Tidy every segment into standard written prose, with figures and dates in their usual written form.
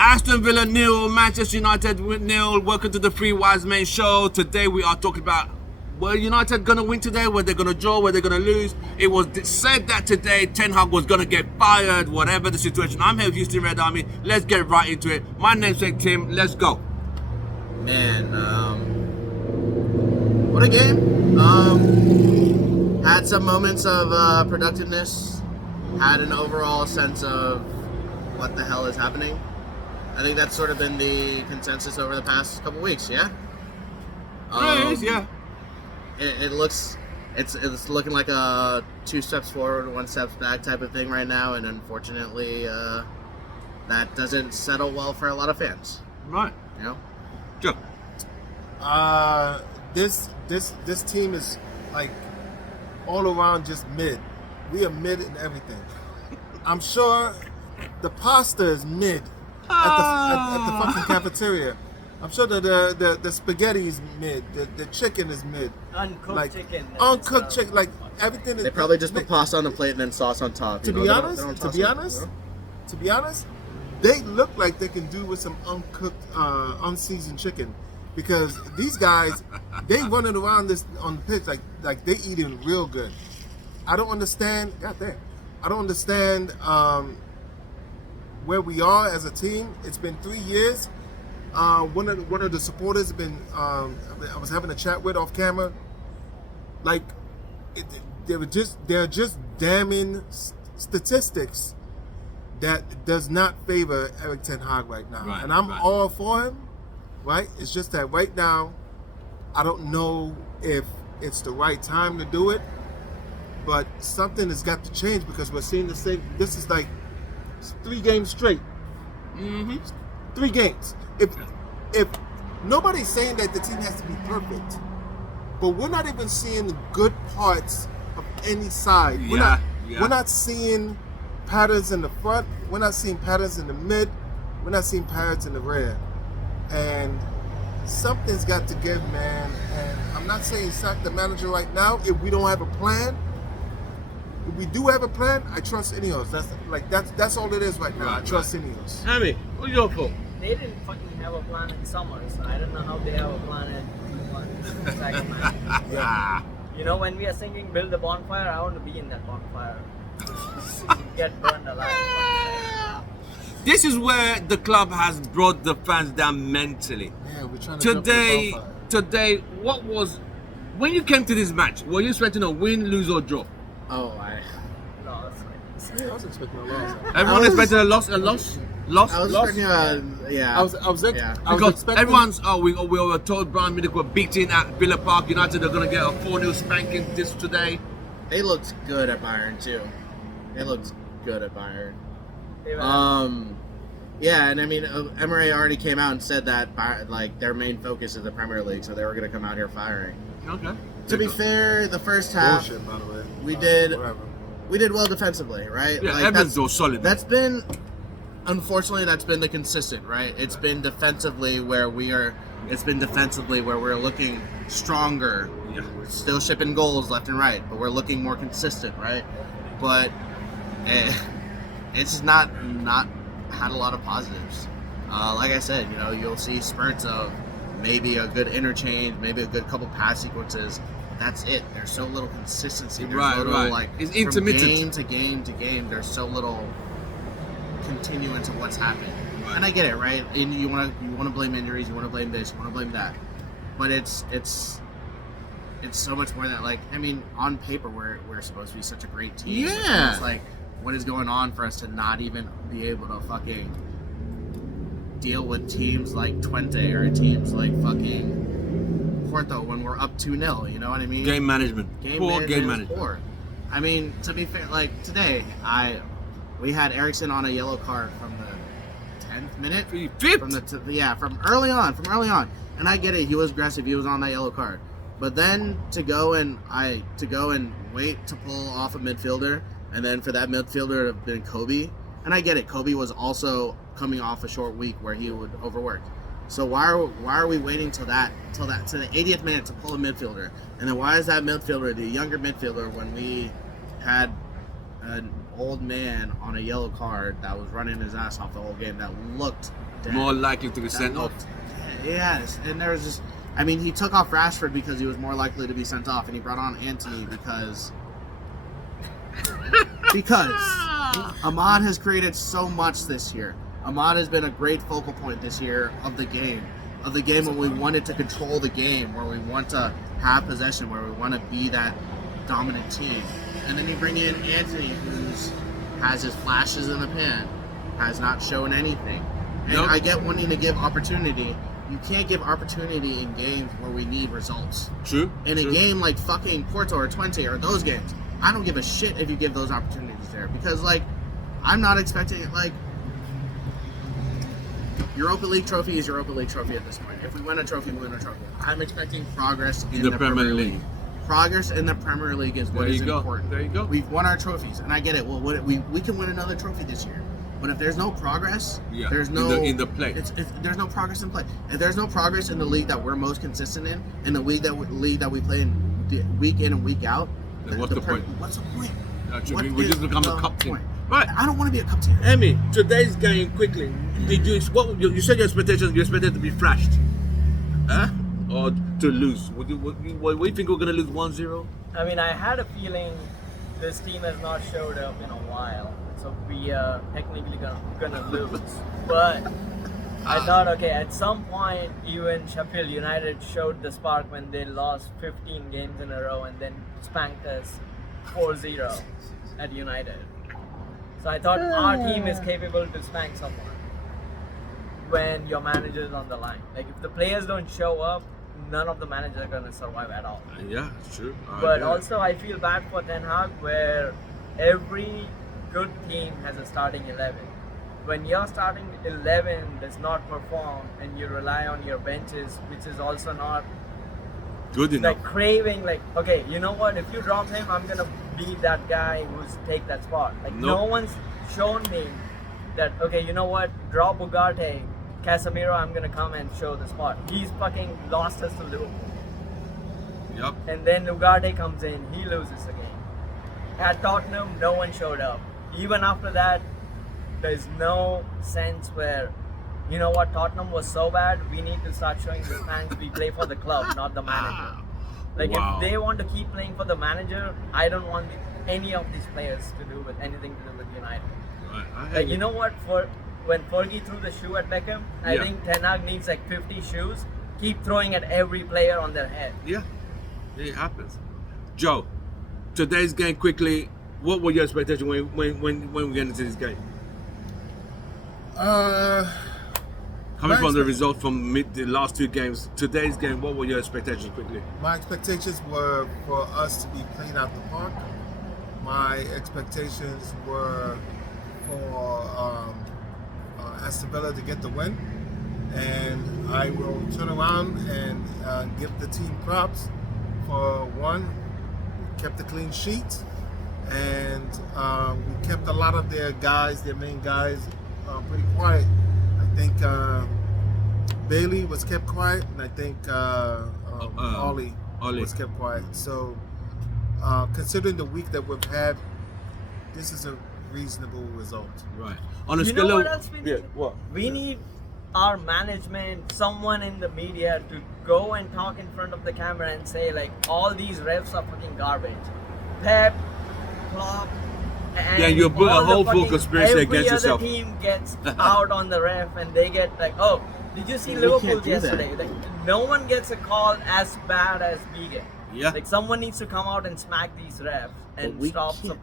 Aston Villa 0, Manchester United 0. Welcome to the Three Wise Men show. Today we are talking about were United going to win today? Were they going to draw? Were they going to lose? It was said that today Ten Hag was going to get fired, whatever the situation. I'm here with Houston Red Army. Let's get right into it. My name's Tim. Let's go. Man, what a game. Had some moments of productiveness. Had an overall sense of what the hell is happening. I think that's sort of been the consensus over the past couple weeks, yeah? Yeah. It looks, it's looking like a 2 steps forward, 1 step back type of thing right now, and unfortunately, that doesn't settle well for a lot of fans. Right. You know? Sure. This team is like all around just mid. We are mid in everything. I'm sure the pasta is mid at the fucking cafeteria. I'm sure that the spaghetti is mid. The chicken is mid. Uncooked chicken. Uncooked chicken. Like everything is. They probably just put pasta on the plate and then sauce on top. To be honest, they look like they can do with some uncooked, unseasoned chicken, because these guys, they running around this on the pitch like they eating real good. I don't understand. Goddamn, I don't understand where we are as a team. It's been 3 years. One of the supporters have been. I was having a chat with off camera. Like, they're just damning statistics that does not favor Erik Ten Hag right now, Right, and I'm right. all for him. Right? It's just that right now, I don't know if it's the right time to do it, but something has got to change, because we're seeing the same. This is like 3 games straight. Mm-hmm. 3 games. If nobody's saying that the team has to be perfect, but we're not even seeing the good parts of any side. Yeah. We're not seeing patterns in the front. We're not seeing patterns in the mid. We're not seeing patterns in the rear. And something's got to give, man. And I'm not saying sack the manager right now if we don't have a plan. If we do have a plan, I trust Ineos. That's all it is right now. Right, I trust Ineos. Hammy, what's your fault? They didn't fucking have a plan in summer, so I don't know how they have a plan in second match. Yeah. You know, when we are singing "Build a Bonfire," I want to be in that bonfire. Get burned alive. This is where the club has brought the fans down mentally. Yeah, we're trying to jump the bonfire. Today, what was when you came to this match? Were you expecting a win, lose, or draw? No, that's right. Yeah, I was expecting a loss. Everyone expected a loss. I was expecting I was Because expecting, everyone's we were told Brian Middick were beating at Villa Park. United are going to get a 4-0 spanking this today. They looked good at Bayern too. They looked good at Bayern. They were- Yeah, and I mean, Emery already came out and said that like their main focus is the Premier League, so they were going to come out here firing. Okay. To be fair, the first half bullshit, by the way. we Whatever. did well defensively, right? Yeah, Like, Evans was solid. That's been, unfortunately, that's been the consistent, right? It's been defensively where we're looking stronger. Yeah. We're still shipping goals left and right, but we're looking more consistent, right? But it's just not had a lot of positives. Like I said, you'll see spurts of maybe a good interchange, maybe a good couple pass sequences. That's it. There's so little consistency. There's Right. like It's from intermittent. game to game to game. There's so little continuance of what's happening. Right. And I get it, right? And you want to blame injuries, you want to blame this, you want to blame that. But it's so much more than, like, I mean, on paper we're supposed to be such a great team. Yeah. It's like, what is going on for us to not even be able to fucking deal with teams like Twente or teams like fucking Porto when we're up 2-0, you know what I mean? Game management. Poor game is management. poor. I mean, to be fair, like today, we had Eriksson on a yellow card from the 10th minute. Fifth. From early on. And I get it, he was aggressive, he was on that yellow card. But then to go and wait to pull off a midfielder, and then for that midfielder to have been Kobe, and I get it, Kobe was also coming off a short week where he would overwork. So why are we waiting till the 80th minute to pull a midfielder? And then why is that midfielder the younger midfielder when we had an old man on a yellow card that was running his ass off the whole game that looked dead. More likely to be sent off. Yes, and there was just, I mean, he took off Rashford because he was more likely to be sent off, and he brought on Anthony because Ahmad has created so much this year. Ahmad has been a great focal point this year of the game when we wanted to control the game, where we want to have possession, where we want to be that dominant team. And then you bring in Anthony, who's has his flashes in the pan, has not shown anything. And Nope. I get wanting to give opportunity. You can't give opportunity in games where we need results. True. In true. a game like fucking Porto or Twente or those games, I don't give a shit if you give those opportunities there, because like I'm not expecting like Europa League trophy is Europa League trophy at this point. If we win a trophy, we win a trophy. I'm expecting progress in the Premier League. Progress in the Premier League is what There is you go. important. There you go. We've won our trophies, and I get it. Well, we can win another trophy this year, but if there's no progress, Yeah, there's in no the play. there's no progress in play. If there's no progress in the league that we're most consistent in the league that we play in week in and week out, Then what's the point? What's the point? Actually, What we is just become a the cup team. point? Right. I don't want to be a cup team. Emmy, today's game quickly. Did you you said your expectations? You expected to be thrashed, huh? Or to lose? What do you think we're gonna lose 1-0? I mean, I had a feeling this team has not showed up in a while, so we are technically gonna lose. But I thought, okay, at some point, even Sheffield United showed the spark when they lost 15 games in a row and then spanked us 4-0 at United. So I thought our team is capable to spank someone when your manager is on the line. Like, if the players don't show up, none of the managers are going to survive at all. Yeah, it's true. But also, I feel bad for Ten Hag, where every good team has a starting 11. When your starting 11 does not perform and you rely on your benches, which is also not good enough. like craving, like, okay, you know what, if you drop him, I'm gonna be that guy who's take that spot. Like, Nope. no one's shown me that, okay, you know what, drop Ugarte, Casemiro, I'm gonna come and show the spot. He's fucking lost us to Liverpool. Yep. And then Ugarte comes in, he loses again. At Tottenham, no one showed up. Even after that, there's no sense where, you know what, Tottenham was so bad, we need to start showing the fans we play for the club, not the manager. Like, Wow. if they want to keep playing for the manager, I don't want any of these players to do with anything to do with United. Like, you know what, when Fergie threw the shoe at Beckham, I Yeah. think Ten Hag needs like 50 shoes, keep throwing at every player on their head. Yeah, it happens. Joe, today's game quickly. What were your expectations when we get into this game? Coming My from the expect- result from the last two games, today's game, what were your expectations quickly? My expectations were for us to be playing out the park. My expectations were for Aston Villa to get the win, and I will turn around and give the team props for one. We kept a clean sheet, and we kept a lot of their main guys, pretty quiet. I think Bailey was kept quiet, and I think Ollie was kept quiet. So, considering the week that we've had, this is a reasonable result. Right. On a You scale know of what else we need? yeah, what? We need our management, someone in the media, to go and talk in front of the camera and say, like, all these refs are fucking garbage. Pep, Klopp, and Yeah, you put a all the whole full fucking- conspiracy against yourself. Every other team gets out on the ref and they get like, oh, did you see We Liverpool can't do that. yesterday? Like, no one gets a call as bad as we get. Yeah. Like, someone needs to come out and smack these refs But and we stop can't some.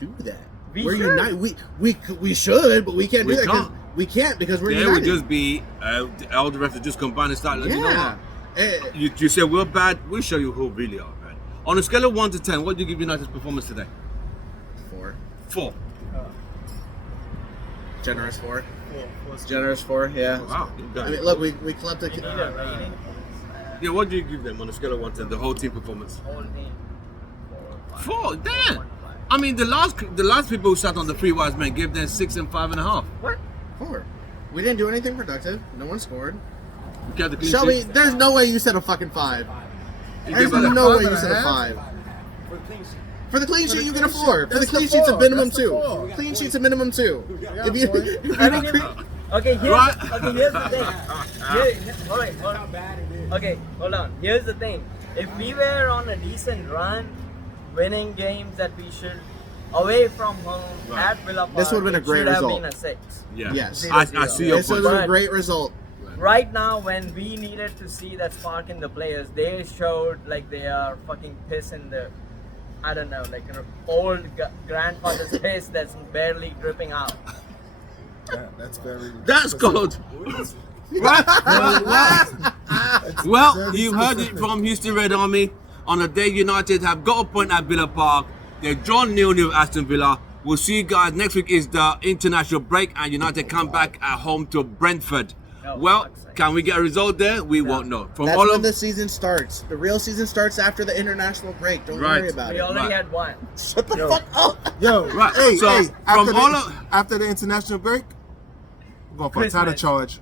do that. We We're should. united. We should, but we can't We do that because can't. we can't because we're There would united. just be all the refs would just combine and start. Like, you know Yeah. what? You say we're bad. We'll show you who really are bad. On a scale of 1 to 10, what do you give United's performance today? 4. 4. Generous 4. For Generous 4. Yeah. Wow. you got I it. mean, look, we clapped We need a rating. Yeah, what do you give them on a scale of 1 to 10? The whole team performance. Whole team. 4. Damn. I mean, the last people who sat on the 3 wise men gave them 6 and 5.5. What? 4. We didn't do anything productive. No one scored. We kept the clean Shelby, sheet. there's no way you said a fucking 5. You There's gave them no five way and you a said a half? 5. For clean sheet. For the clean For sheet, the you get a clean 4. sheet, For the that's clean the sheet's a 4. minimum That's the 2. 4. Clean sheet's a minimum 2. Yeah, If you, boy. if you I don't don't cre- Okay, here's, Right. okay, here's the thing. Hold on. Okay, hold on. Here's the thing. If we were on a decent run, winning games that we should away from home Right. at Villa Park, This would've been a it great should result. have been a 6. Yeah. Yes. I see your this was point. a great result. Right now, when we needed to see that spark in the players, they showed like they are fucking piss in the, I don't know, like an old grandfather's piss that's barely dripping out. Yeah, that's very. That's specific. good. Well, very you heard it specific. from Houston Red Army. On the day United have got a point at Villa Park, they're drawn 0-0 with Aston Villa. We'll see you guys. Next week is the international break, and United come back at home to Brentford. Oh, Well, fuck's sake. can we get a result there? We won't know. From That's all when of the season starts. The real season starts after the international break. Don't Right. worry about We it. already Right. had one. Shut the fuck up. Yo, Right, hey, so hey, from after, all the, of- after the international break, we're going for a title Christmas. charge.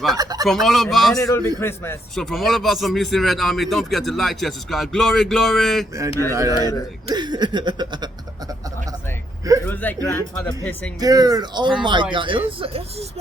right. From all of And us. then it'll be Christmas. So from all of us from Houston Red Army, don't forget to like, share, subscribe. Glory, glory. And United. Fuck's sake. It was like grandfather pissing. with Dude, his oh my hand god. right It was just